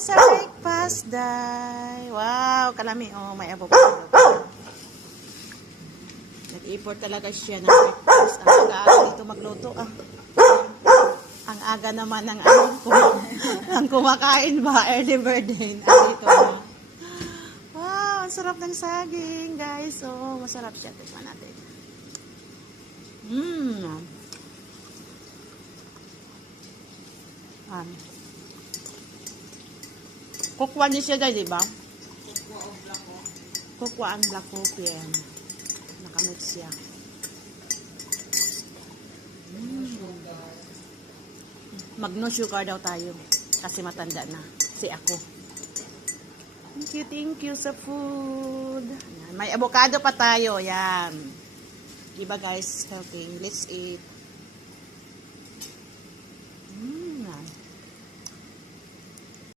sa breakfast, day. Wow, kalami. Oh, may avocado. Nag-import talaga siya ng breakfast. Ang aga-aga dito magluto, ah. Ang aga naman ng ang kumakain ba? Early bird din. Dito na. Wow, ang sarap ng saging, guys. Oh, masarap siya. Tikman natin. Kukwa niya siya, guys, di ba? Kukwa ang black coffee. Nakamix siya. Mag no sugar daw tayo. Kasi matanda na. Si ako. Thank you sa food. Yan. May avocado pa tayo. Yan. Diba guys? Okay, let's eat.